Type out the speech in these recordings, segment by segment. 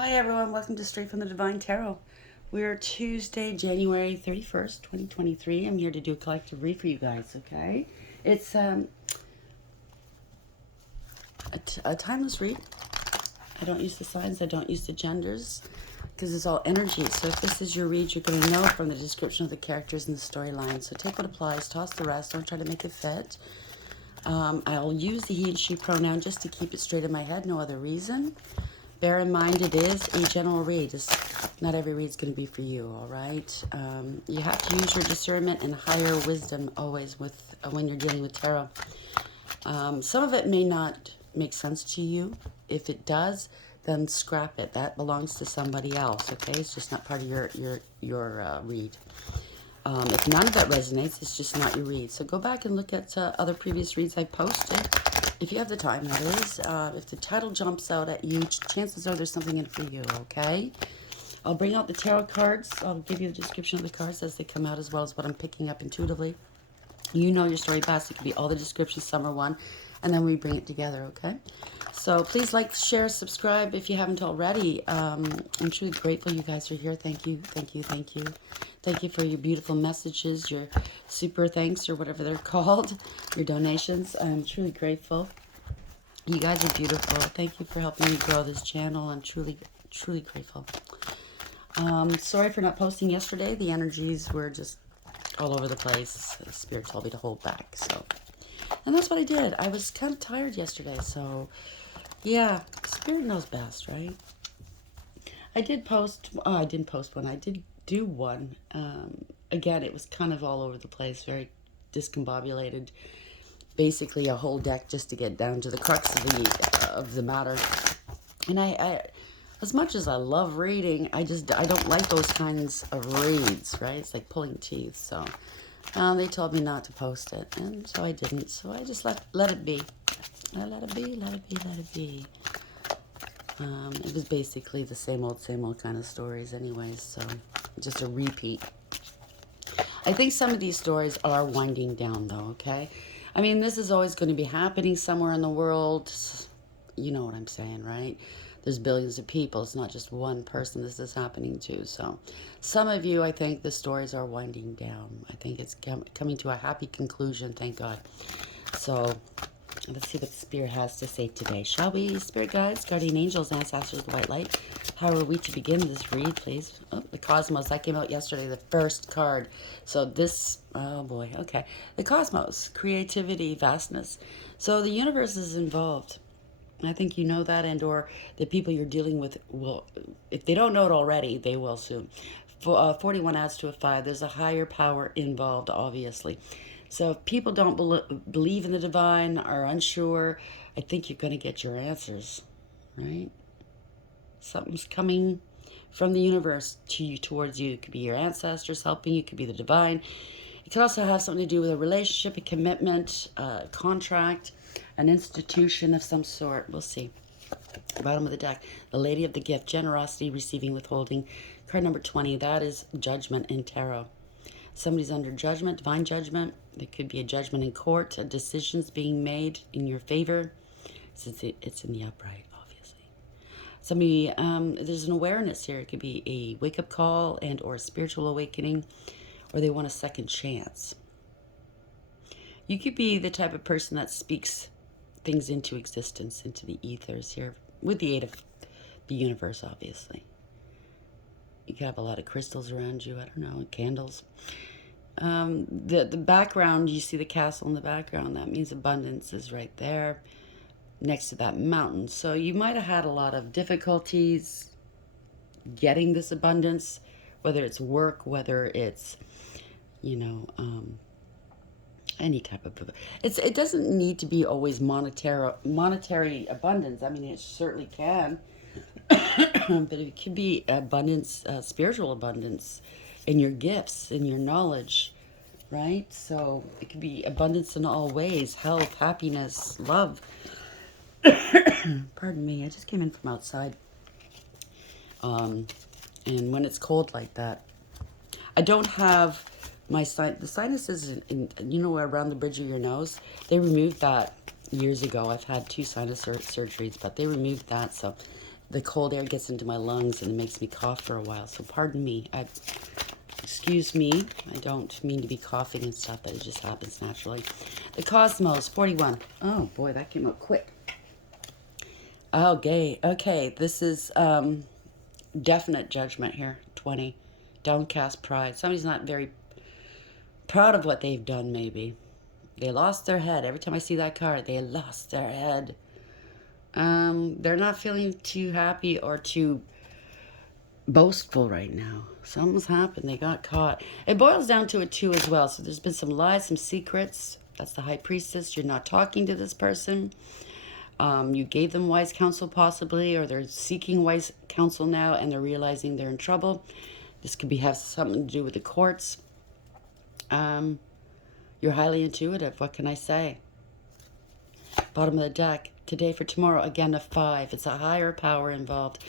Hi everyone, welcome to Straight from the Divine Tarot. We're Tuesday, January 31st, 2023. I'm here to do a collective read for you guys, okay? It's a timeless read. I don't use the signs, I don't use the genders, because it's all energy. So if this is your read, you're going to know from the description of the characters and the storyline. So take what applies, toss the rest, don't try to make it fit. I'll use the he and she pronoun just to keep it straight in my head, no other reason. Bear in mind it is a general read. Not every read is going to be for you, all right? You have to use your discernment and higher wisdom always with when you're dealing with tarot. Some of it may not make sense to you. If it does, then scrap it. That belongs to somebody else, okay? It's just not part of your read. If none of it resonates, it's just not your read. So go back and look at other previous reads I posted. If you have the time, that is. If the title jumps out at you, chances are there's something in it for you, okay? I'll bring out the tarot cards. I'll give you the description of the cards as they come out, as well as what I'm picking up intuitively. You know your story best. It could be all the descriptions, some are one, and then we bring it together, okay? So please like, share, subscribe if you haven't already. I'm truly grateful you guys are here. Thank you, thank you, thank you. Thank you for your beautiful messages, your super thanks, or whatever they're called, your donations. I'm truly grateful. You guys are beautiful. Thank you for helping me grow this channel. I'm truly, truly grateful. Sorry for not posting yesterday. The energies were just all over the place. The Spirit told me to hold back, so. And that's what I did. I was kind of tired yesterday, so yeah, Spirit knows best, right? I did post, I didn't post one. I did do one. Again, it was kind of all over the place, very discombobulated. Basically, a whole deck just to get down to the crux of the matter. And I as much as I love reading, I don't like those kinds of reads, right? It's like pulling teeth. So they told me not to post it, and so I didn't. So I just let it be. I let it be, let it be, let it be. It was basically the same old kind of stories anyways, so just a repeat. I think some of these stories are winding down though, okay? I mean, this is always going to be happening somewhere in the world. You know what I'm saying, right? There's billions of people. It's not just one person this is happening to. So some of you, I think the stories are winding down. I think it's coming to a happy conclusion, thank God. So let's see what Spirit has to say today, shall we? Spirit guides, guardian angels, ancestors, the white light. How are we to begin this read, please? Oh, the Cosmos. That came out yesterday, the first card. So this, oh boy, okay. The Cosmos, creativity, vastness. So the universe is involved. I think you know that, and or the people you're dealing with will, if they don't know it already, they will soon. 41 adds to a 5. There's a higher power involved, obviously. So if people don't believe in the divine, are unsure, I think you're going to get your answers, right? Something's coming from the universe to you, towards you. It could be your ancestors helping you. It could be the divine. It could also have something to do with a relationship, a commitment, a contract, an institution of some sort. We'll see. Bottom of the deck, the Lady of the Gift, generosity, receiving, withholding. Card number 20, that is judgment in tarot. Somebody's under judgment, divine judgment. There could be a judgment in court, a decisions being made in your favor, since it's in the upright, obviously. Somebody, there's an awareness here. It could be a wake-up call and or a spiritual awakening, or they want a second chance. You could be the type of person that speaks things into existence, into the ethers here, with the aid of the universe, obviously. You could have a lot of crystals around you, I don't know, candles. The background, you see the castle in the background, that means abundance is right there next to that mountain. So you might have had a lot of difficulties getting this abundance, whether it's work, whether it's, you know, any type of, it doesn't need to be always monetary abundance. I mean, it certainly can, but it could be abundance, spiritual abundance in your gifts, in your knowledge, right? So it could be abundance in all ways: health, happiness, love. Pardon me, I just came in from outside. And when it's cold like that, I don't have the sinuses in, you know, around the bridge of your nose. They removed that years ago. I've had 2 sinus surgeries, but they removed that. So the cold air gets into my lungs and it makes me cough for a while. So pardon me. Excuse me. I don't mean to be coughing and stuff, but it just happens naturally. The Cosmos, 41. Oh, boy, that came up quick. Okay, okay. This is definite judgment here, 20. Downcast pride. Somebody's not very proud of what they've done, maybe. They lost their head. Every time I see that card, they lost their head. They're not feeling too happy or too boastful right now. Something's happened. They got caught. It boils down to it too as well. So there's been some lies, some secrets. That's the High Priestess. You're not talking to this person. You gave them wise counsel possibly, or they're seeking wise counsel now and they're realizing they're in trouble. This could have something to do with the courts. You're highly intuitive. What can I say? Bottom of the deck. Today for tomorrow. Again, a 5. It's a higher power involved.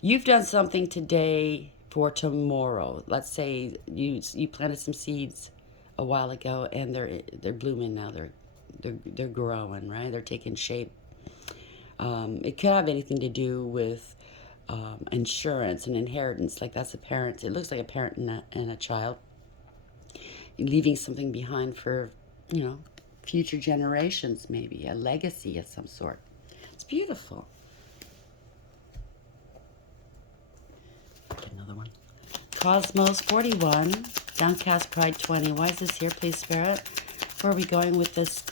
You've done something today for tomorrow. Let's say you planted some seeds a while ago and they're blooming now. They're growing, right? They're taking shape. It could have anything to do with insurance and inheritance. Like that's a parent. It looks like a parent and a child. Leaving something behind for, future generations, maybe a legacy of some sort. It's beautiful. Another one. Cosmos 41, Downcast Pride 20. Why is this here, please, Spirit? Where are we going with this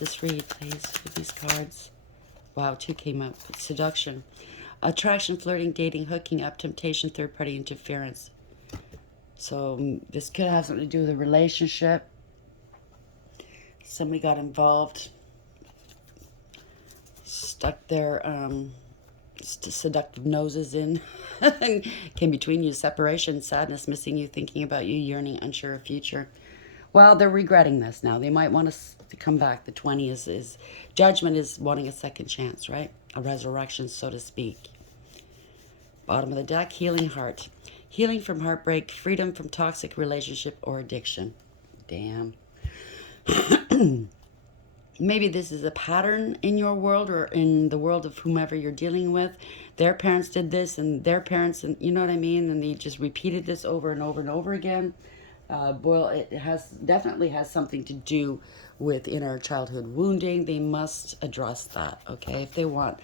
this read, please, with these cards? Wow, 2 came up. Seduction, attraction, flirting, dating, hooking up, temptation, third-party interference. So this could have something to do with a relationship. Somebody got involved, stuck their seductive noses in, came between you, separation, sadness, missing you, thinking about you, yearning, unsure of future. Well, they're regretting this now. They might want us to come back. The 20 is judgment is wanting a second chance, right? A resurrection, so to speak. Bottom of the deck, healing heart. Healing from heartbreak, freedom from toxic relationship or addiction. Damn. Maybe this is a pattern in your world or in the world of whomever you're dealing with. Their parents did this and their parents, and you know what I mean? And they just repeated this over and over and over again. It definitely has something to do with inner childhood wounding. They must address that, okay, if they want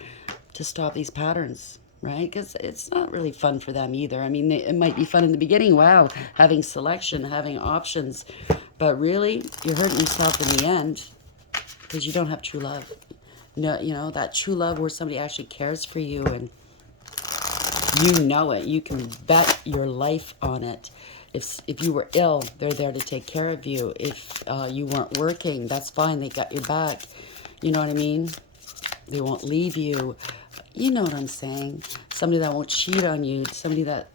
to stop these patterns, right? Because it's not really fun for them either. I mean, it might be fun in the beginning, wow, having selection, having options, but really, you're hurting yourself in the end because you don't have true love. No, that true love where somebody actually cares for you and you know it. You can bet your life on it. If you were ill, they're there to take care of you. If you weren't working, that's fine. They got your back. You know what I mean? They won't leave you. You know what I'm saying? Somebody that won't cheat on you. Somebody that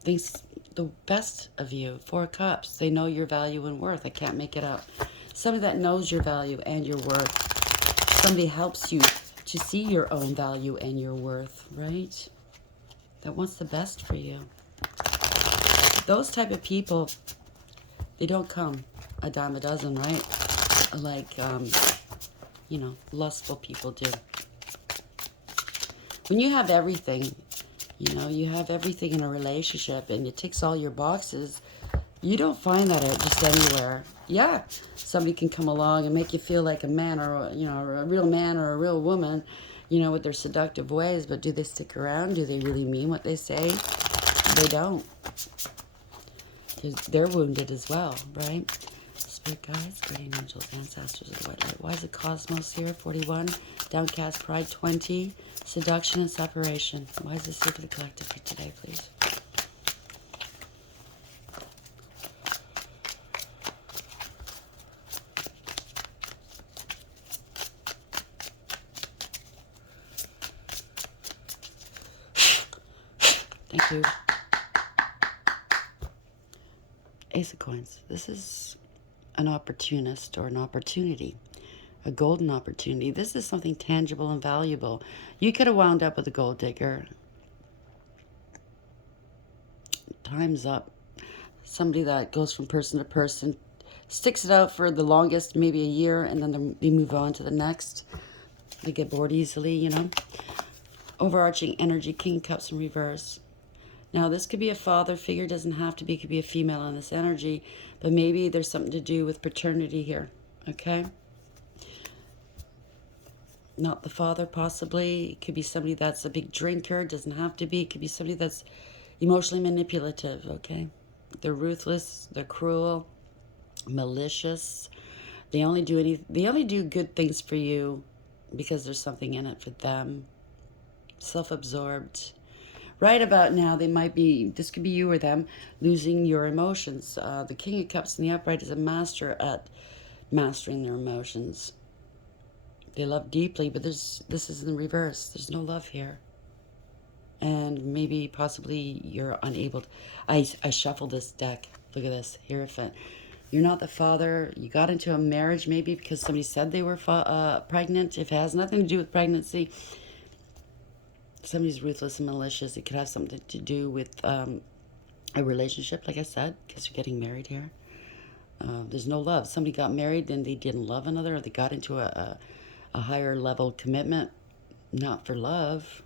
thinks the best of you. 4 Cups. They know your value and worth. I can't make it up. Somebody that knows your value and your worth. Somebody helps you to see your own value and your worth, right? That wants the best for you. Those type of people, they don't come a dime a dozen, right? Like, lustful people do. When you have everything, you have everything in a relationship and it ticks all your boxes, you don't find that out just anywhere. Yeah, somebody can come along and make you feel like a man or, a real man or a real woman, with their seductive ways, but do they stick around? Do they really mean what they say? They don't. They're wounded as well, right? Spirit guides, guardian angels, ancestors of the white light. Why is the cosmos here? 41. Downcast pride, 20. Seduction and separation. Why is this here for the collective for today, please? Thank you. Ace of Coins. This is an opportunist or an opportunity, a golden opportunity. This is something tangible and valuable. You could have wound up with a gold digger. Time's up. Somebody that goes from person to person, sticks it out for the longest, maybe a year, and then they move on to the next. They get bored easily, overarching energy, King of Cups in reverse. Now, this could be a father figure, doesn't have to be, could be a female on this energy, but maybe there's something to do with paternity here, okay? Not the father, possibly. It could be somebody that's a big drinker, doesn't have to be. It could be somebody that's emotionally manipulative, okay? They're ruthless, they're cruel, malicious. They only do good things for you because there's something in it for them. Self-absorbed. Right about now, they might be, this could be you or them, losing your emotions. The King of Cups in the upright is a master at mastering their emotions. They love deeply, but this is in the reverse. There's no love here. And maybe, possibly, you're unable to... I shuffled this deck. Look at this. Hierophant. You're not the father. You got into a marriage, maybe, because somebody said they were pregnant. If it has nothing to do with pregnancy... Somebody's ruthless and malicious. It could have something to do with a relationship, like I said, because you're getting married here. There's no love. Somebody got married and they didn't love another, or they got into a higher level commitment, not for love.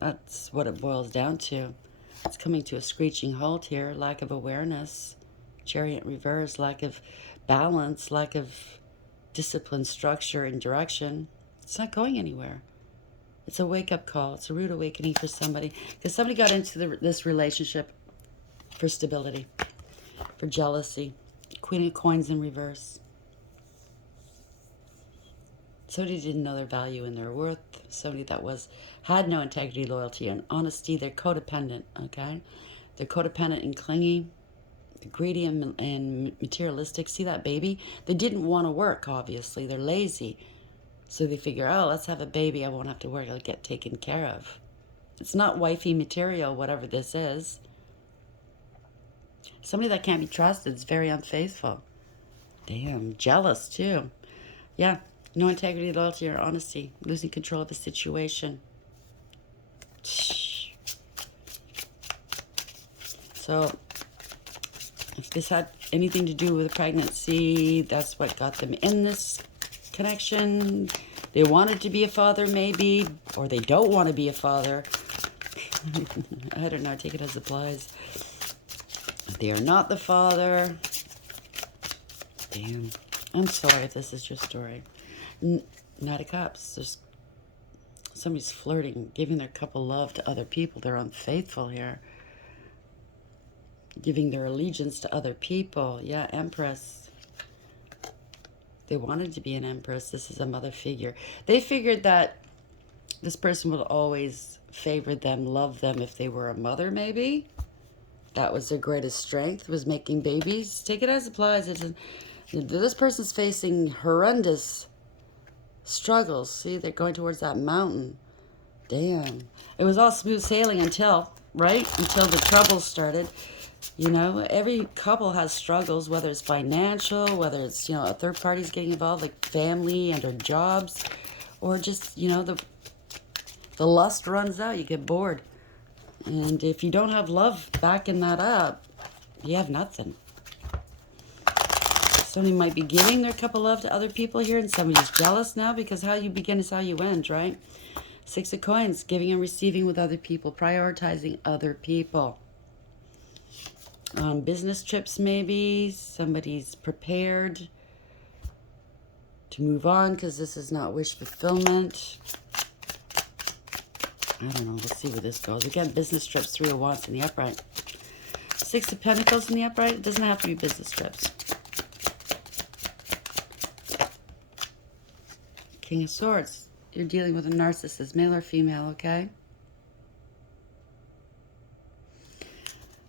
That's what it boils down to. It's coming to a screeching halt here. Lack of awareness. Chariot reverse. Lack of balance. Lack of discipline, structure, and direction. It's not going anywhere. It's a wake-up call. It's a rude awakening for somebody. Because somebody got into this relationship for stability, for jealousy. Queen of Coins in reverse. Somebody didn't know their value and their worth. Somebody that had no integrity, loyalty, and honesty. They're codependent, okay? They're codependent and clingy. They're greedy and materialistic. See that baby? They didn't want to work, obviously. They're lazy. So they figure, oh, let's have a baby. I won't have to work. I'll get taken care of. It's not wifey material, whatever this is. Somebody that can't be trusted is very unfaithful. Damn, jealous too. Yeah, no integrity, loyalty, or honesty. Losing control of the situation. So, if this had anything to do with a pregnancy, that's what got them in this connection. They wanted to be a father, maybe, or they don't want to be a father. I don't know, take it as applies. They are not the father. Damn. I'm sorry if this is your story. Knight of Cups. There's somebody's flirting, giving their cup of love to other people. They're unfaithful here. Giving their allegiance to other people. Yeah, Empress. They wanted to be an empress. This is a mother figure. They figured that this person would always favor them, love them if they were a mother, maybe. That was their greatest strength, was making babies. Take it as applies. This person's facing horrendous struggles. See, they're going towards that mountain. Damn. It was all smooth sailing until, right? Until the troubles started. You know, every couple has struggles, whether it's financial, whether it's, you know, a third party's getting involved, like family and or jobs, or just, you know, the lust runs out, you get bored. And if you don't have love backing that up, you have nothing. Somebody might be giving their cup of love to other people here, and somebody's jealous now, because how you begin is how you end, right? Six of Coins, giving and receiving with other people, prioritizing other people. Business trips, maybe. Somebody's prepared to move on because this is not wish fulfillment. I don't know. Let's see where this goes. Again, business trips, Three of Wands in the upright. Six of Pentacles in the upright. It doesn't have to be business trips. King of Swords. You're dealing with a narcissist, male or female, okay?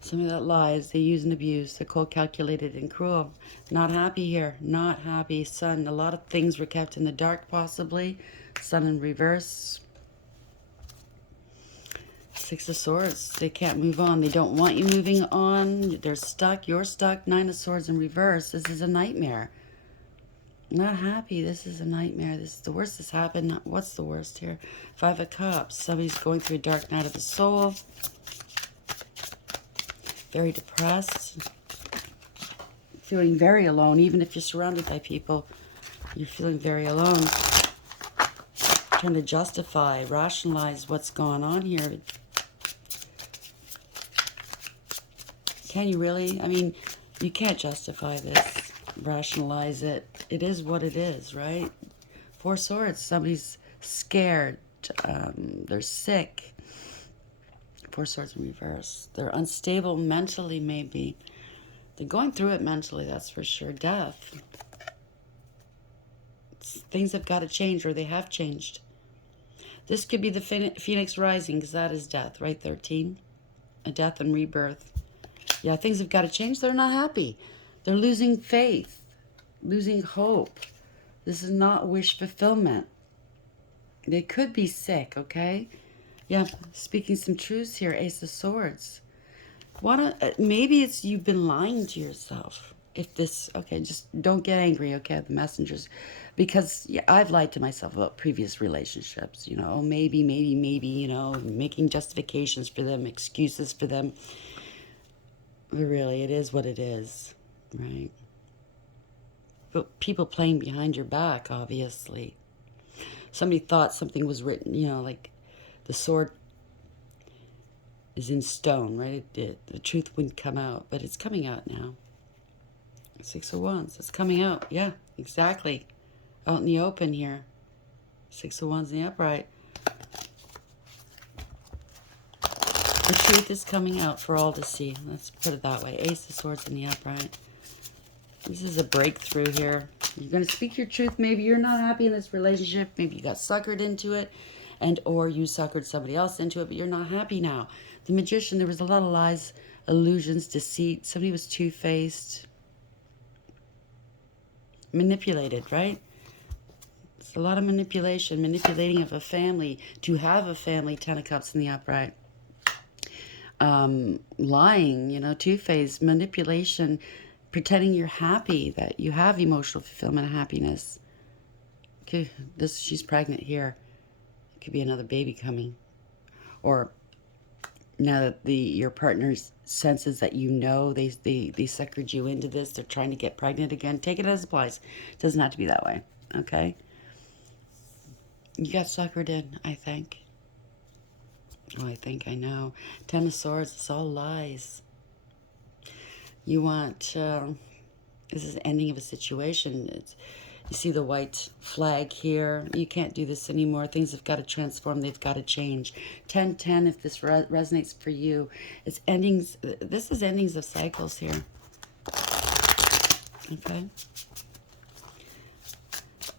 Somebody that lies, they use and abuse, they're cold, calculated, and cruel. Not happy here, not happy. Sun, a lot of things were kept in the dark, possibly. Sun in reverse. Six of Swords, they can't move on. They don't want you moving on. They're stuck, you're stuck. Nine of Swords in reverse. This is a nightmare. Not happy, this is a nightmare. This is the worst that's happened. What's the worst here? Five of Cups, somebody's going through a dark night of the soul. Very depressed, feeling very alone. Even if you're surrounded by people, you're feeling very alone. trying to justify, rationalize what's going on here. Can you really? I mean, you can't justify this, rationalize it. It is what it is, right? Four Swords, somebody's scared, they're sick. Four Swords in reverse. They're unstable mentally, maybe. They're going through it mentally, that's for sure. Death. Things have got to change, or they have changed. This could be the Phoenix rising, because that is death, right? 13. A death and rebirth. Yeah, things have got to change. They're not happy. They're losing faith, losing hope. This is not wish fulfillment. They could be sick, okay? Yeah, speaking some truths here. Ace of Swords. Maybe it's you've been lying to yourself. If this, okay, just don't get angry, okay, at the messengers. Because yeah, I've lied to myself about previous relationships. You know, maybe, you know, making justifications for them, excuses for them. But really, it is what it is, right? But people playing behind your back, obviously. Somebody thought something was written, you know, like the sword is in stone, right? The truth wouldn't come out, but it's coming out now. Six of Wands, it's coming out. Yeah, exactly. Out in the open here. Six of Wands in the upright. The truth is coming out for all to see. Let's put it that way. Ace of Swords in the upright. This is a breakthrough here. You're going to speak your truth. Maybe you're not happy in this relationship. Maybe you got suckered into it, and or you suckered somebody else into it, but you're not happy now. The Magician, there was a lot of lies, illusions, deceit. Somebody was two-faced. Manipulated, right? It's a lot of manipulation, manipulating of a family, to have a family. 10 of Cups in the upright. Lying, you know, two-faced, manipulation, pretending you're happy, that you have emotional fulfillment and happiness. Okay, she's pregnant here. It could be another baby coming. Or now that your partner senses that you know they suckered you into this, they're trying to get pregnant again. Take it as it applies. It doesn't have to be that way, okay? You got suckered in, I think. Oh, I know. 10 of Swords, it's all lies. You want, this is the ending of a situation. You see the white flag here. You can't do this anymore. Things have got to transform. They've got to change. 10-10, if this resonates for you, it's endings. This is endings of cycles here. Okay?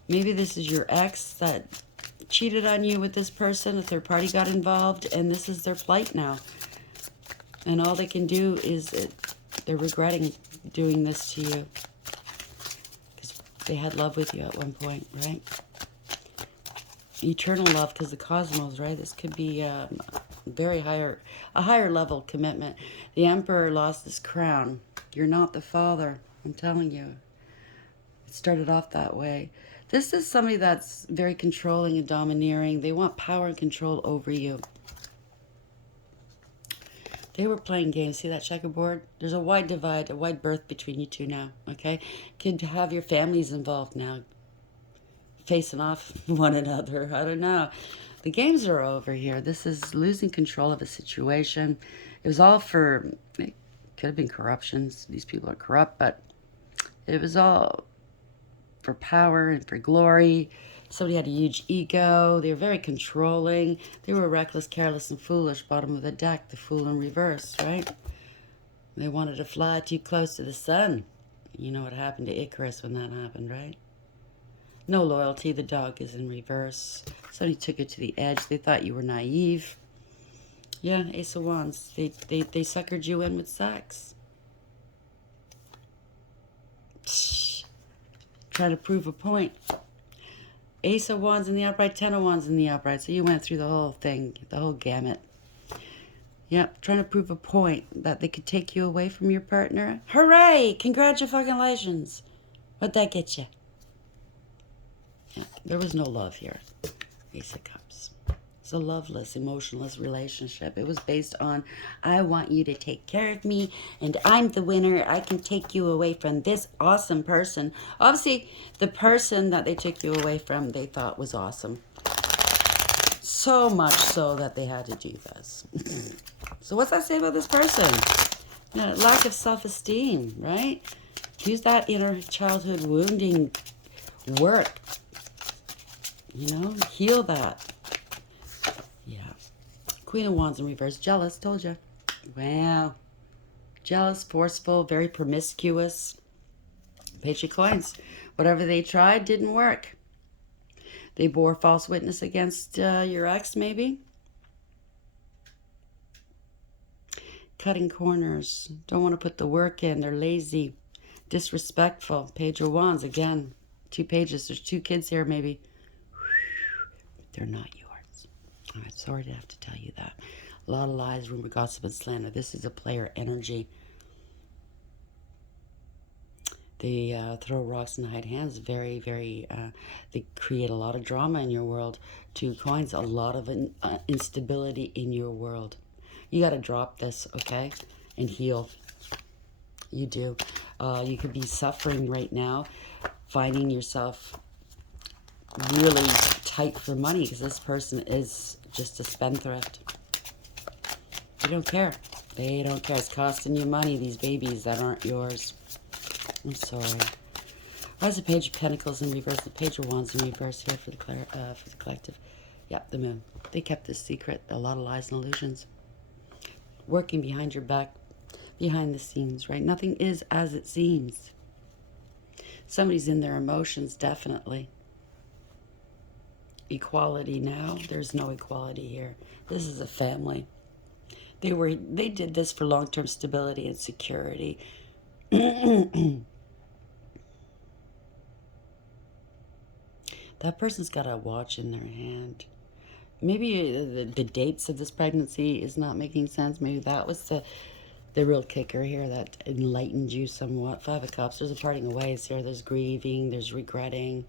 Maybe this is your ex that cheated on you with this person. A third party got involved, and this is their plight now. And all they can do is, they're regretting doing this to you. They had love with you at one point, right? Eternal love, because the cosmos, right? This could be a higher level commitment. The Emperor lost his crown. You're not the father, I'm telling you. It started off that way. This is somebody that's very controlling and domineering. They want power and control over you. They were playing games. See that checkerboard? There's a wide divide, a wide berth between you two now, okay? Could have your families involved now, facing off one another. I don't know. The games are over here. This is losing control of a situation. It was all for, it could have been corruptions. These people are corrupt, but it was all for power and for glory. Somebody had a huge ego. They were very controlling. They were reckless, careless, and foolish. Bottom of the deck, the Fool in reverse, right? They wanted to fly too close to the sun. You know what happened to Icarus when that happened, right? No loyalty. The Dog is in reverse. Somebody took it to the edge. They thought you were naive. Yeah, Ace of Wands. They suckered you in with sex. Trying to prove a point. Ace of Wands in the upright, 10 of Wands in the upright. So you went through the whole thing, the whole gamut. Yep, trying to prove a point that they could take you away from your partner. Hooray! Congratulations! What'd that get you? Yeah, there was no love here. Ace of Cups. It's a loveless, emotionless relationship. It was based on, I want you to take care of me, and I'm the winner. I can take you away from this awesome person. Obviously, the person that they took you away from, they thought was awesome. So much so that they had to do this. So what's that say about this person? Lack of self-esteem, right? Use that inner childhood wounding work. Heal that. Yeah. Queen of Wands in reverse. Jealous, told you. Wow. Jealous, forceful, very promiscuous. Page of Coins. Whatever they tried didn't work. They bore false witness against your ex, maybe. Cutting corners. Don't want to put the work in. They're lazy. Disrespectful. Page of Wands. Again, 2 pages. There's 2 kids here, maybe. They're not yours. I'm sorry to have to tell you that. A lot of lies, rumor, gossip, and slander. This is a player energy. They throw rocks and hide hands. Very, very, they create a lot of drama in your world. 2 coins, a lot of instability in your world. You got to drop this, okay? And heal. You do. You could be suffering right now, finding yourself really tight for money because this person is just a spendthrift. They don't care. They don't care. It's costing you money, these babies that aren't yours. I'm sorry. Why's the Page of Pentacles in reverse? The Page of Wands in reverse here for the collective. Yep, the Moon. They kept this secret. A lot of lies and illusions. Working behind your back, behind the scenes, right? Nothing is as it seems. Somebody's in their emotions, definitely. Equality now. There's no equality here. This is a family. They did this for long-term stability and security. That person's got a watch in their hand. Maybe the dates of this pregnancy is not making sense. Maybe that was the real kicker here that enlightened you somewhat. 5 of Cups. There's a parting of ways here. There's grieving. There's regretting.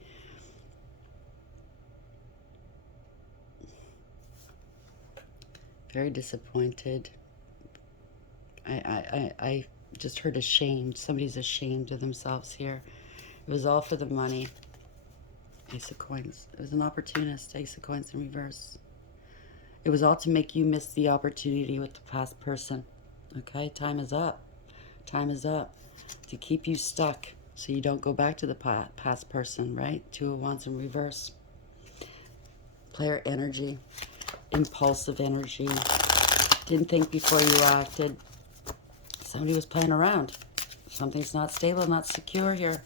Very disappointed. I just heard ashamed. Somebody's ashamed of themselves here. It was all for the money. Ace of Coins. It was an opportunist. Ace of Coins in reverse. It was all to make you miss the opportunity with the past person. Okay? Time is up. Time is up. To keep you stuck so you don't go back to the past person, right? 2 of Wands in reverse. Player energy. Impulsive energy. Didn't think before you acted. Somebody was playing around. Something's not stable, not secure here.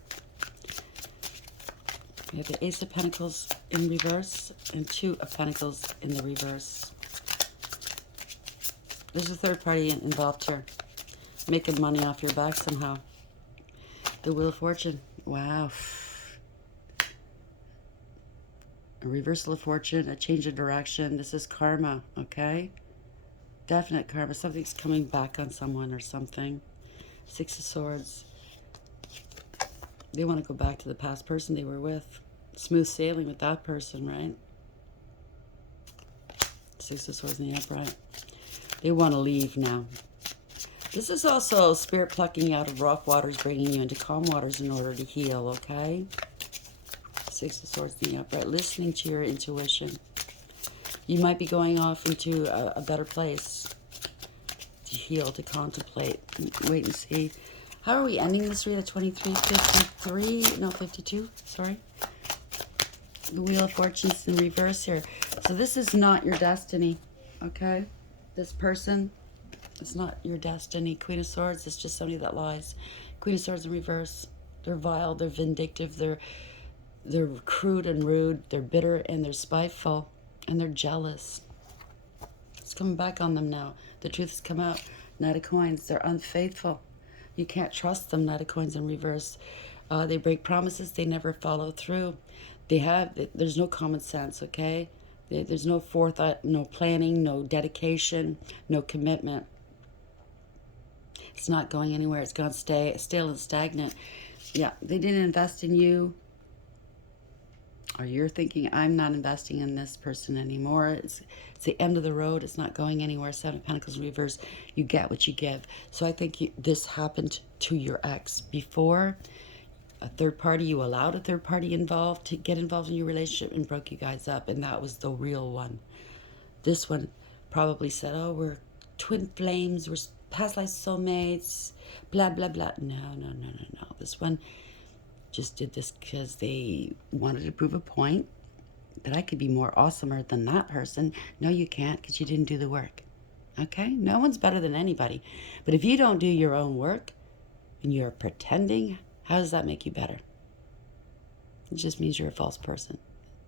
We have the Ace of Pentacles in reverse and 2 of Pentacles in the reverse. There's a third party involved here. Making money off your back somehow. The Wheel of Fortune. Wow. A reversal of fortune, a change of direction. This is karma, okay? Definite karma. Something's coming back on someone or something. 6 of Swords. They want to go back to the past person they were with. Smooth sailing with that person, right? 6 of Swords in the upright. They want to leave now. This is also spirit plucking out of rough waters, bringing you into calm waters in order to heal, okay? 6 of Swords in the upright. Listening to your intuition. You might be going off into a better place to heal, to contemplate. Wait and see. How are we ending this read at 23, 53? No, 52. Sorry. The Wheel of Fortune's in reverse here. So this is not your destiny, okay? This person, it's not your destiny. Queen of Swords is just somebody that lies. Queen of Swords in reverse. They're vile, they're vindictive, they're crude and rude, they're bitter and they're spiteful, and they're jealous. It's coming back on them now. The truth has come out. Knight of Coins, they're unfaithful. You can't trust them. Knight of Coins in reverse. They break promises, they never follow through. There's no common sense, okay? There's no forethought, no planning, no dedication, no commitment. It's not going anywhere. It's gone stale and stagnant. Yeah, they didn't invest in you. Or you're thinking, I'm not investing in this person anymore. It's the end of the road. It's not going anywhere. 7 of Pentacles in reverse. You get what you give. So I think this happened to your ex before. A third party, you allowed a third party involved to get involved in your relationship and broke you guys up. And that was the real one. This one probably said, oh, we're twin flames, we're past life soulmates, blah, blah, blah. No, no, no, no, no. This one just did this because they wanted to prove a point that I could be more awesomer than that person. No, you can't, because you didn't do the work. Okay? No one's better than anybody. But if you don't do your own work and you're pretending, how does that make you better? It just means you're a false person.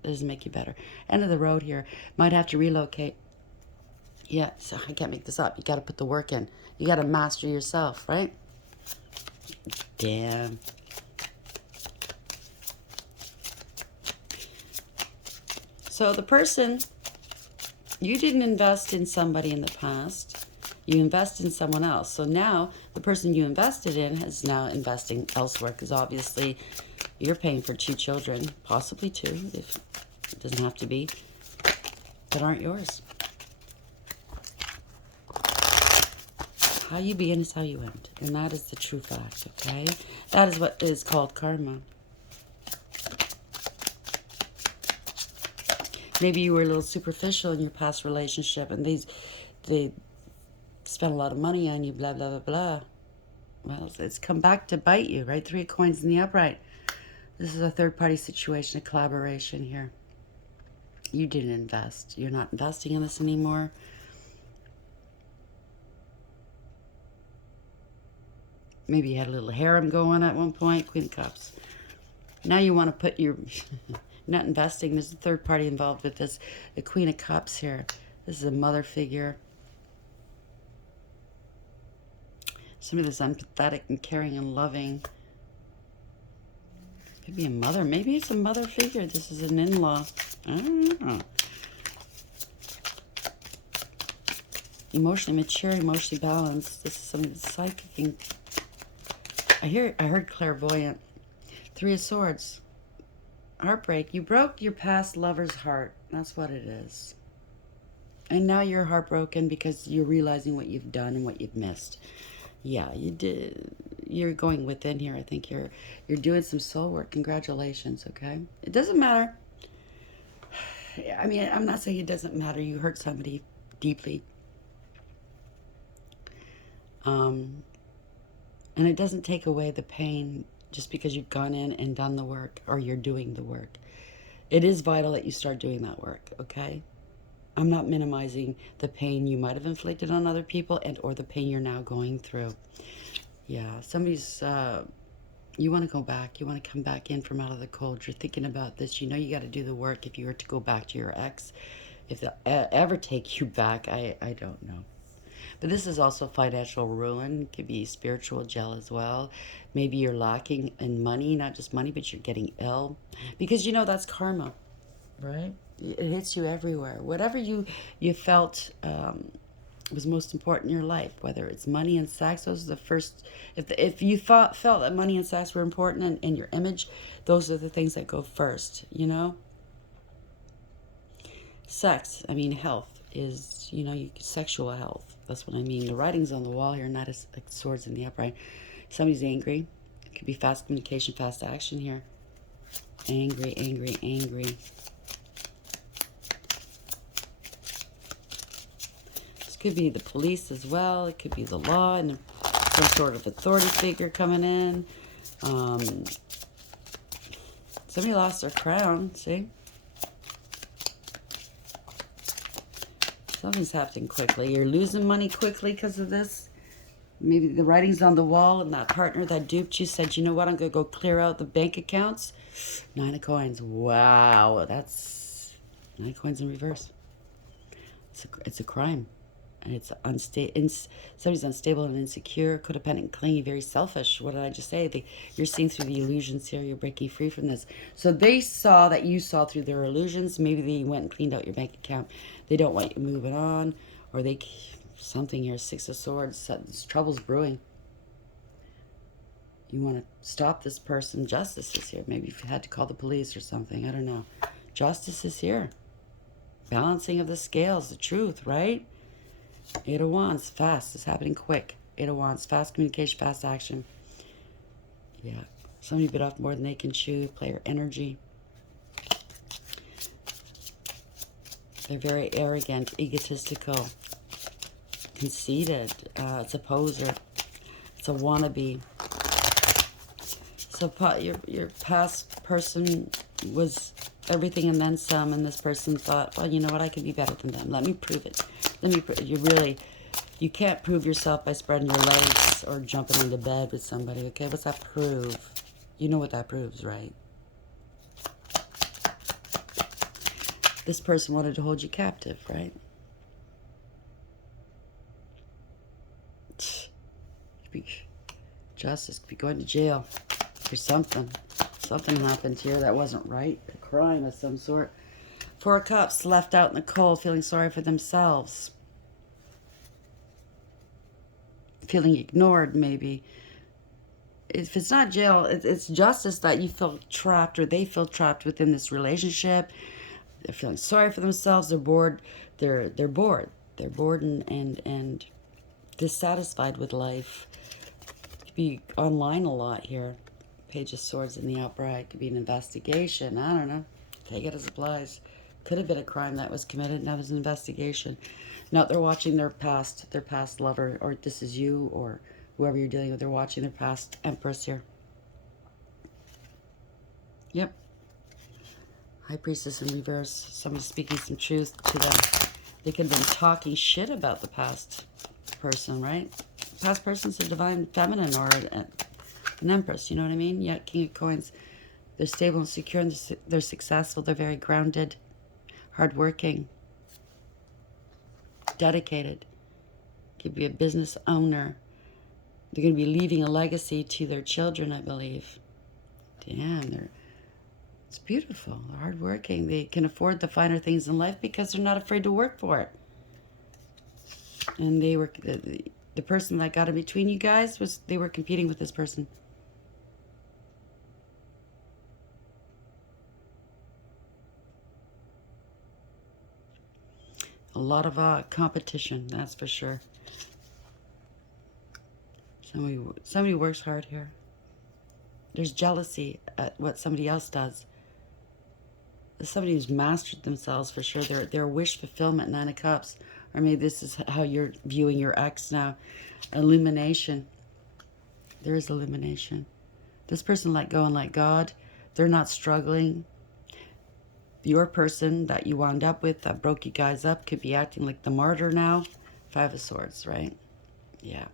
It doesn't make you better. End of the road here. Might have to relocate. Yeah, so I can't make this up. You got to put the work in. You got to master yourself, right? Damn. So the person, you didn't invest in somebody in the past. You invest in someone else. So now the person you invested in is now investing elsewhere, because obviously you're paying for 2 children, possibly 2, if it doesn't have to be, that aren't yours. How you begin is how you end. And that is the true fact, okay? That is what is called karma. Maybe you were a little superficial in your past relationship and they spent a lot of money on you, blah, blah, blah, blah. Well, it's come back to bite you, right? 3 of coins in the upright. This is a third-party situation, a collaboration here. You didn't invest. You're not investing in this anymore. Maybe you had a little harem going at one point. Queen of Cups. Now you want to put your... not investing. There's a third party involved with this. The Queen of Cups here. This is a mother figure. Somebody that's empathetic and caring and loving. Could be a mother. Maybe it's a mother figure. This is an in-law. I don't know. Emotionally mature, emotionally balanced. This is somebody that's psychic. I heard clairvoyant. 3 of Swords. Heartbreak. You broke your past lover's heart. That's what it is. And now you're heartbroken because you're realizing what you've done and what you've missed. Yeah, you did. You're going within here. I think you're doing some soul work. Congratulations, okay? It doesn't matter. I mean, I'm not saying it doesn't matter. You hurt somebody deeply. And it doesn't take away the pain just because you've gone in and done the work or you're doing the work. It is vital that you start doing that work, okay? I'm not minimizing the pain you might have inflicted on other people and or the pain you're now going through. Yeah, somebody's, you want to go back. You want to come back in from out of the cold. You're thinking about this. You know you got to do the work if you were to go back to your ex. If they'll ever take you back, I don't know. But this is also financial ruin. It could be spiritual jail as well. Maybe you're lacking in money, not just money, but you're getting ill. Because you know that's karma, right? It hits you everywhere. Whatever you felt was most important in your life, whether it's money and sex, those are the first. If you felt that money and sex were important in your image, those are the things that go first, you know? Sex, I mean health, is, you know, sexual health. That's what I mean. The writing's on the wall here, not as like swords in the upright. Somebody's angry. It could be fast communication, fast action here. Angry, angry, angry. This could be the police as well. It could be the law and some sort of authority figure coming in. Somebody lost their crown, see? Something's happening quickly. You're losing money quickly because of this. Maybe the writing's on the wall and that partner that duped you said, you know what, I'm going to go clear out the bank accounts. 9 of coins. Wow. That's 9 coins in reverse. It's a crime. And it's somebody's unstable and insecure, codependent, clingy, very selfish. What did I just say? You're seeing through the illusions here. You're breaking free from this. So they saw that you saw through their illusions. Maybe they went and cleaned out your bank account. They don't want you moving on. Or they... Something here. 6 of Swords. Trouble's brewing. You want to stop this person. Justice is here. Maybe if you had to call the police or something. I don't know. Justice is here. Balancing of the scales. The truth, right? 8 of Wands, fast. It's happening quick. 8 of Wands, fast communication, fast action. Yeah. Somebody bit off more than they can chew. Player energy. They're very arrogant, egotistical, conceited. It's a poser. It's a wannabe. So your past person was everything and then some, and this person thought, well, you know what, I could be better than them. Let me prove it. Let me prove it. You can't prove yourself by spreading your legs or jumping into bed with somebody, okay? What's that prove? You know what that proves, right? This person wanted to hold you captive, right? Justice could be going to jail for something. Something happened here that wasn't right. A crime of some sort. 4 of Cups left out in the cold, feeling sorry for themselves. Feeling ignored, maybe. If it's not jail, it's justice that you feel trapped, or they feel trapped within this relationship. They're feeling sorry for themselves. They're bored. They're bored. They're bored and dissatisfied with life. Could be online a lot here. Page of Swords in the upright. Could be an investigation. I don't know. Take it as applies. Could have been a crime that was committed. Now there's an investigation. No, they're watching their past lover, or this is you, or whoever you're dealing with. They're watching their past Empress here. Yep. High Priestess in reverse. Somebody's speaking some truth to them. They could have been talking shit about the past person, right? Past person's a divine feminine or an Empress, you know what I mean? Yeah, King of Coins. They're stable and secure, and they're successful. They're very grounded, hardworking, dedicated. Could be a business owner. They're going to be leaving a legacy to their children, I believe. Damn, it's beautiful. They're hardworking. They can afford the finer things in life because they're not afraid to work for it. And they were the person that got in between you guys they were competing with this person. A lot of competition, that's for sure. Somebody works hard here. There's jealousy at what somebody else does. There's somebody who's mastered themselves for sure. Their wish fulfillment, 9 of Cups. Or maybe this is how you're viewing your ex now. Illumination. There is illumination. This person let go and let God. They're not struggling. Your person that you wound up with, that broke you guys up, could be acting like the martyr now. 5 of Swords, right? Yeah.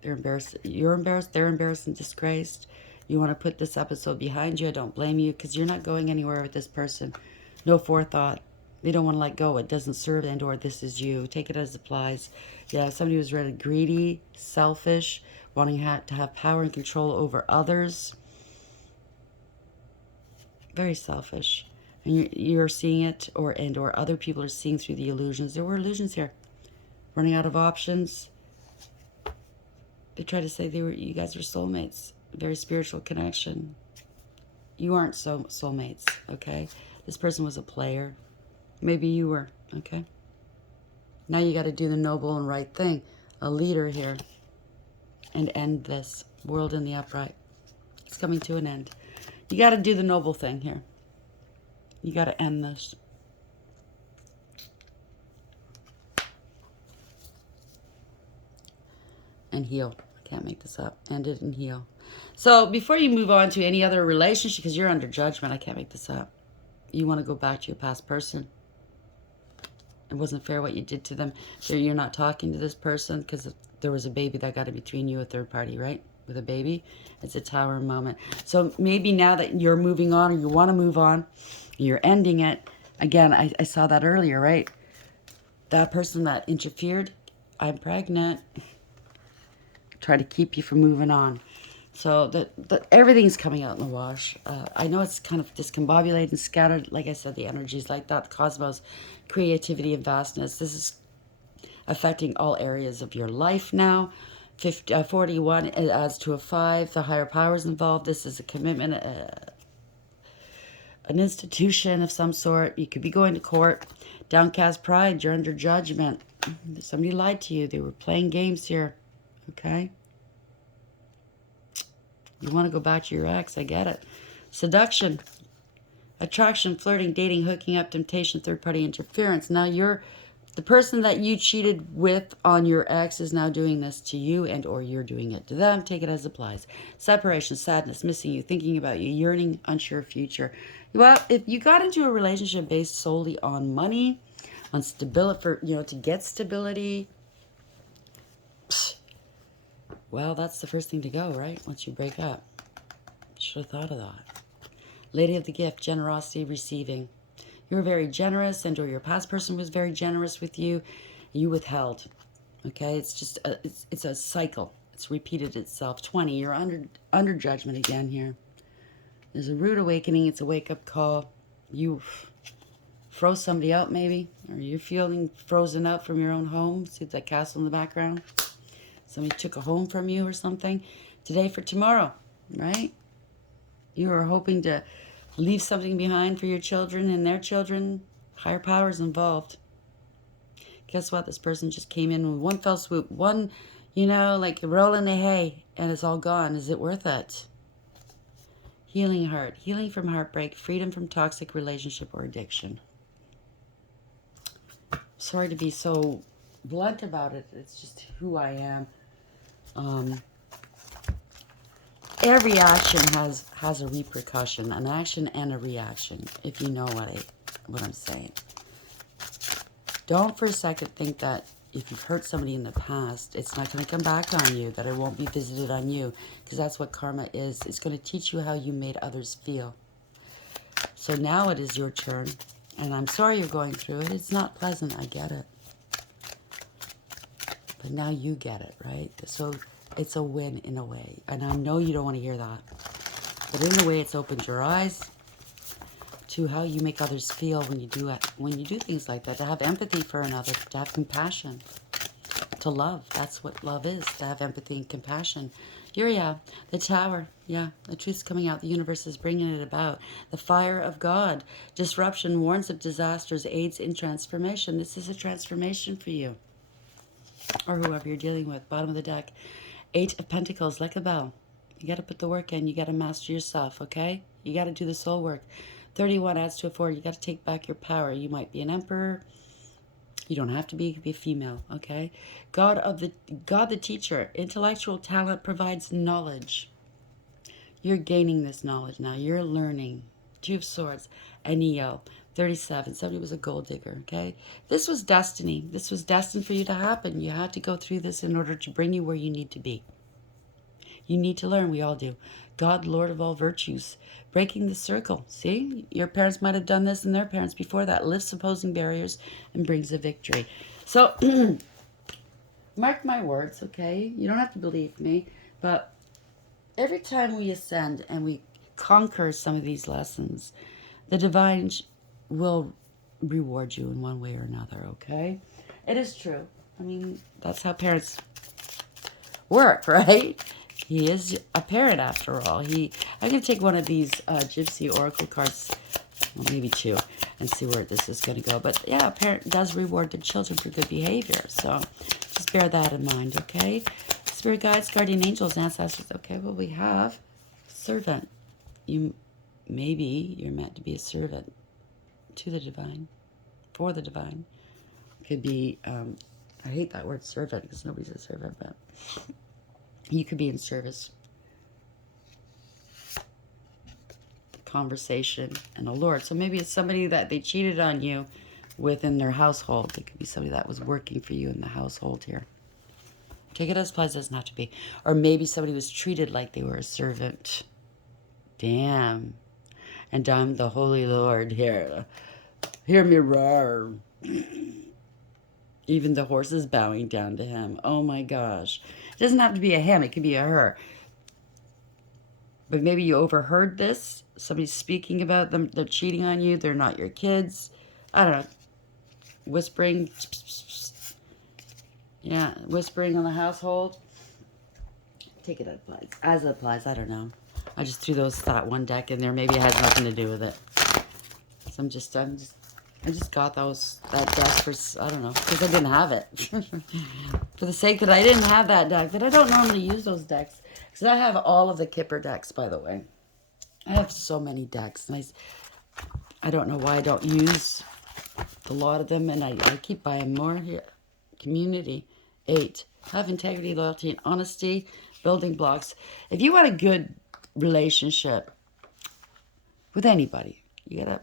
They're embarrassed. You're embarrassed. They're embarrassed and disgraced. You want to put this episode behind you. I don't blame you, because you're not going anywhere with this person. No forethought. They don't want to let go. It doesn't serve, and or this is you. Take it as it applies. Yeah, somebody who's really greedy, selfish, wanting to have power and control over others. Very selfish. And you're seeing it, or other people are seeing through the illusions. There were illusions here. Running out of options. They tried to say you guys were soulmates. Very spiritual connection. You aren't soulmates, okay? This person was a player. Maybe you were, okay? Now you got to do the noble and right thing. A leader here. And end this. World in the upright. It's coming to an end. You got to do the noble thing here. You got to end this. And heal. I can't make this up. End it and heal. So before you move on to any other relationship, because you're under judgment, I can't make this up. You want to go back to your past person. It wasn't fair what you did to them. You're not talking to this person because there was a baby that got in between you, a third party, right? With a baby. It's a tower moment. So maybe now that you're moving on, or you want to move on, you're ending it. Again, I saw that earlier, right? That person that interfered, I'm pregnant. Try to keep you from moving on. So everything's coming out in the wash. I know it's kind of discombobulated and scattered. Like I said, the energies like that, the cosmos, creativity and vastness. This is affecting all areas of your life now. 41 adds to a 5. The higher powers involved. This is a commitment, an institution of some sort. You could be going to court. Downcast pride. You're under judgment. Somebody lied to you. They were playing games here. Okay? You want to go back to your ex. I get it. Seduction. Attraction, flirting, dating, hooking up, temptation, third-party interference. Now the person that you cheated with on your ex is now doing this to you, and or you're doing it to them. Take it as applies. Separation, sadness, missing you, thinking about you, yearning, unsure future. Well, if you got into a relationship based solely on money, on stability, to get stability, well, that's the first thing to go, right? Once you break up. Should have thought of that. Lady of the gift, generosity, receiving. You were very generous, and or your past person was very generous with you. You withheld. Okay, it's just it's a cycle. It's repeated itself. 20. You're under judgment again here. There's a rude awakening. It's a wake up call. You froze somebody out, maybe, or you're feeling frozen out from your own home. See that castle in the background? Somebody took a home from you or something. Today for tomorrow, right? You are hoping to leave something behind for your children and their children. Higher powers involved. Guess what? This person just came in with one fell swoop. One, like rolling the hay, and it's all gone. Is it worth it? Healing heart. Healing from heartbreak. Freedom from toxic relationship or addiction. Sorry to be so blunt about it. It's just who I am. Every action has a repercussion, an action and a reaction, if you know what I'm saying. Don't for a second think that if you've hurt somebody in the past, it's not going to come back on you, that it won't be visited on you, because that's what karma is. It's going to teach you how you made others feel. So now it is your turn, and I'm sorry you're going through it. It's not pleasant, I get it. But now you get it, right? So it's a win in a way. And I know you don't want to hear that. But in a way, it's opened your eyes to how you make others feel when you do it. When you do things like that, to have empathy for another, to have compassion, to love. That's what love is, to have empathy and compassion. Uriah, the tower. Yeah, the truth's coming out. The universe is bringing it about. The fire of God. Disruption, warns of disasters, aids in transformation. This is a transformation for you. Or whoever you're dealing with. Bottom of the deck. 8 of Pentacles, like a bell. You got to put the work in. You got to master yourself, okay? You got to do the soul work. 31 adds to a 4. You got to take back your power. You might be an emperor. You don't have to be. You could be a female, okay? God the teacher. Intellectual talent provides knowledge. You're gaining this knowledge now. You're learning. 2 of Swords. A Neo. 37. Somebody was a gold digger, okay? This was destiny. This was destined for you to happen. You had to go through this in order to bring you where you need to be. You need to learn. We all do. God, Lord of all virtues. Breaking the circle. See? Your parents might have done this and their parents before that. Lifts opposing barriers and brings a victory. So, mark my words, okay? You don't have to believe me. But every time we ascend and we conquer some of these lessons, the divine will reward you in one way or another, okay? It is true. I mean, that's how parents work, right? He is a parent after all. I'm going to take one of these Gypsy Oracle cards, well, maybe 2, and see where this is going to go. But yeah, a parent does reward their children for good behavior. So just bear that in mind, okay? Spirit guides, guardian angels, ancestors. Okay, well, we have servant. Maybe you're meant to be a servant to the divine, for the divine. Could be, I hate that word servant because nobody's a servant, but you could be in service, conversation, and a Lord. So maybe it's somebody that they cheated on you within their household. It could be somebody that was working for you in the household here. Take it as applies, doesn't have to be. Or maybe somebody was treated like they were a servant. Damn. And I'm the Holy Lord here. Hear me roar. Even the horse is bowing down to him. Oh my gosh. It doesn't have to be a him. It could be a her. But maybe you overheard this. Somebody's speaking about them. They're cheating on you. They're not your kids. I don't know. Whispering. Yeah, whispering on the household. Take it as it applies. I don't know. I just threw that one deck in there. Maybe it has nothing to do with it. So I just got that deck for, I don't know, because I didn't have it. For the sake that I didn't have that deck. But I don't normally use those decks. Because I have all of the Kipper decks, by the way. I have so many decks. And I don't know why I don't use a lot of them, and I keep buying more here. Community. 8. Have integrity, loyalty, and honesty. Building blocks. If you want a good relationship with anybody, you gotta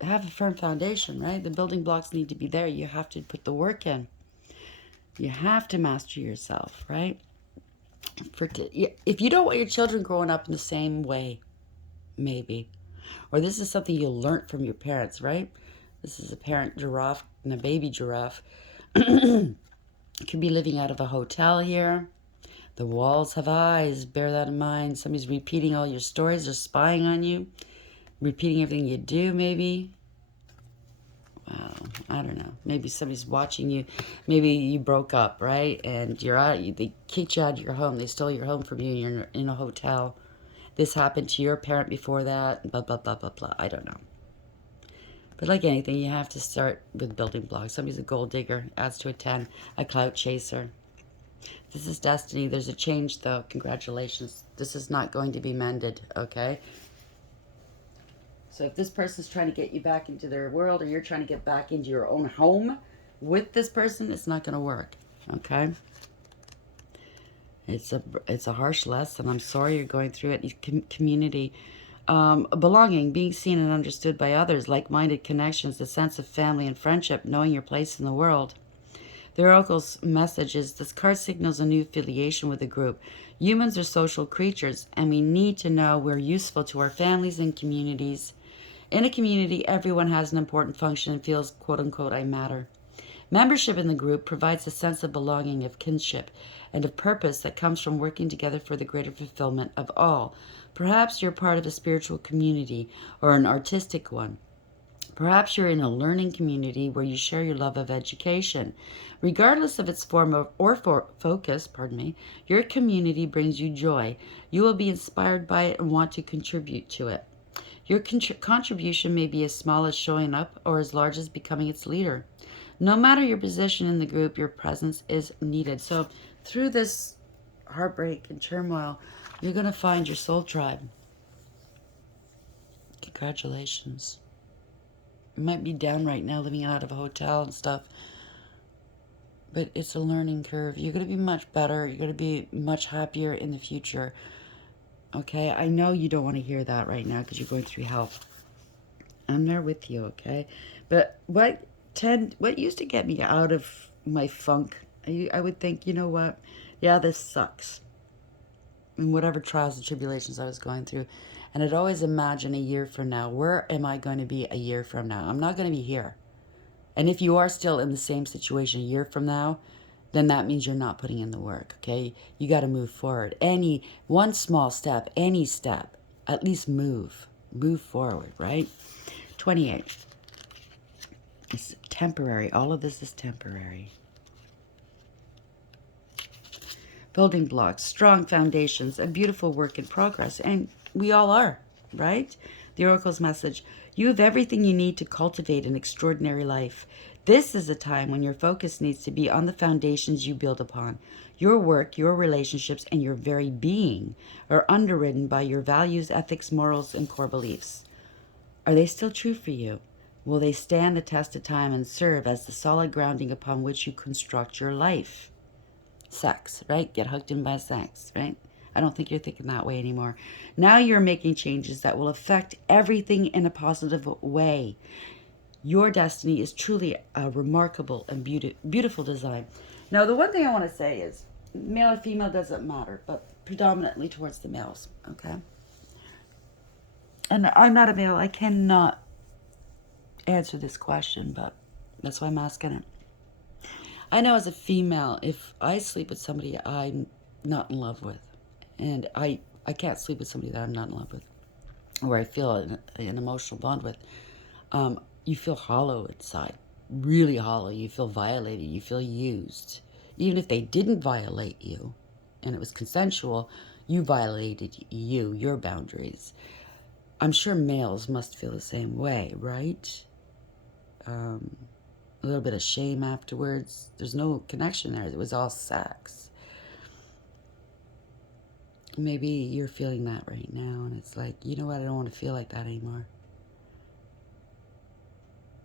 have a firm foundation, right? The building blocks need to be there. You have to put the work in. You have to master yourself, right? If you don't want your children growing up in the same way, maybe, or this is something you learned from your parents, right? This is a parent giraffe and a baby giraffe. Could be living out of a hotel here. The walls have eyes. Bear that in mind. Somebody's repeating all your stories. They're spying on you. Repeating everything you do, maybe. Wow. I don't know. Maybe somebody's watching you. Maybe you broke up, right? And you're out. They kicked you out of your home. They stole your home from you. And you're in a hotel. This happened to your parent before that. Blah, blah, blah, blah, blah. I don't know. But like anything, you have to start with building blocks. Somebody's a gold digger. Adds to a 10. A clout chaser. This is destiny. There's a change, though. Congratulations. This is not going to be mended, okay? So if this person's trying to get you back into their world, or you're trying to get back into your own home with this person, it's not going to work, okay? It's a harsh lesson. I'm sorry you're going through it. Community. Belonging, being seen and understood by others, like-minded connections, the sense of family and friendship, knowing your place in the world. The oracle's message is this card signals a new affiliation with the group. Humans are social creatures, and we need to know we're useful to our families and communities. In a community, everyone has an important function and feels, quote-unquote, I matter. Membership in the group provides a sense of belonging, of kinship, and of purpose that comes from working together for the greater fulfillment of all. Perhaps you're part of a spiritual community or an artistic one. Perhaps you're in a learning community where you share your love of education. Regardless of its form or focus, your community brings you joy. You will be inspired by it and want to contribute to it. Your contribution may be as small as showing up or as large as becoming its leader. No matter your position in the group, your presence is needed. So through this heartbreak and turmoil, you're going to find your soul tribe. Congratulations. You might be down right now living out of a hotel and stuff, but it's a learning curve. You're going to be much better. You're going to be much happier in the future. Okay? I know you don't want to hear that right now because you're going through hell. I'm there with you, okay? But what used to get me out of my funk, I would think, you know what? Yeah, this sucks. And whatever trials and tribulations I was going through. And I'd always imagine a year from now, where am I going to be a year from now? I'm not going to be here. And if you are still in the same situation a year from now, then that means you're not putting in the work, okay? You got to move forward. Any one small step, any step, at least move. Move forward, right? 28. It's temporary. All of this is temporary. Building blocks, strong foundations, a beautiful work in progress. And we all are, right? The Oracle's message, you have everything you need to cultivate an extraordinary life. This is a time when your focus needs to be on the foundations you build upon. Your work, your relationships, and your very being are underwritten by your values, ethics, morals, and core beliefs. Are they still true for you? Will they stand the test of time and serve as the solid grounding upon which you construct your life? Sex, right? Get hooked in by sex, right? I don't think you're thinking that way anymore. Now you're making changes that will affect everything in a positive way. Your destiny is truly a remarkable and beautiful design. Now, the one thing I want to say is male or female doesn't matter, but predominantly towards the males, okay? And I'm not a male. I cannot answer this question, but that's why I'm asking it. I know as a female, if I sleep with somebody I'm not in love with, and I can't sleep with somebody that I'm not in love with, or I feel an emotional bond with, you feel hollow inside, really hollow. You feel violated. You feel used. Even if they didn't violate you, and it was consensual, you violated your boundaries. I'm sure males must feel the same way, right? A little bit of shame afterwards. There's no connection there. It was all sex. Maybe you're feeling that right now, and it's like, you know what? I don't want to feel like that anymore.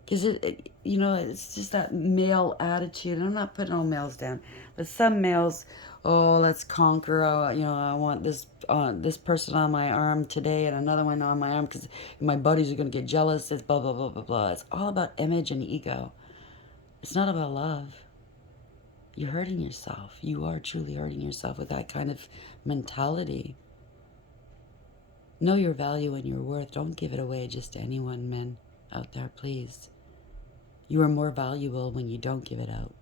Because you know, it's just that male attitude. I'm not putting all males down, but some males, oh, let's conquer. You know, I want this person on my arm today and another one on my arm because my buddies are going to get jealous. It's blah blah blah blah blah. It's all about image and ego. It's not about love. You're hurting yourself. You are truly hurting yourself with that kind of mentality. Know your value and your worth. Don't give it away just to anyone, men out there, please. You are more valuable when you don't give it out.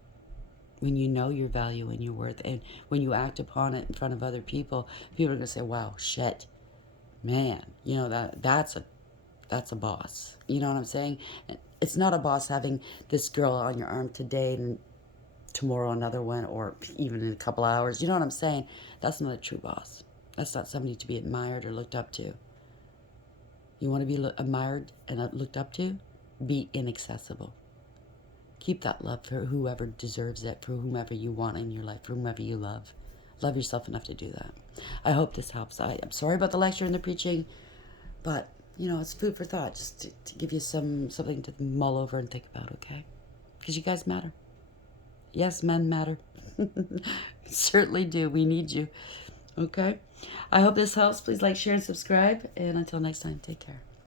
When you know your value and your worth, and when you act upon it in front of other people, people are gonna say, "Wow, shit, man, you know that's a boss." You know what I'm saying? It's not a boss having this girl on your arm today and tomorrow another one, or even in a couple hours. You know what I'm saying? That's not a true boss. That's not somebody to be admired or looked up to. You want to be admired and looked up to? Be inaccessible. Keep that love for whoever deserves it, for whomever you want in your life, for whomever you love. Love yourself enough to do that. I hope this helps. I'm sorry about the lecture and the preaching, but, you know, it's food for thought, just to give you something to mull over and think about, okay? Because you guys matter. Yes, men matter. Certainly do. We need you. Okay? I hope this helps. Please like, share, and subscribe. And until next time, take care.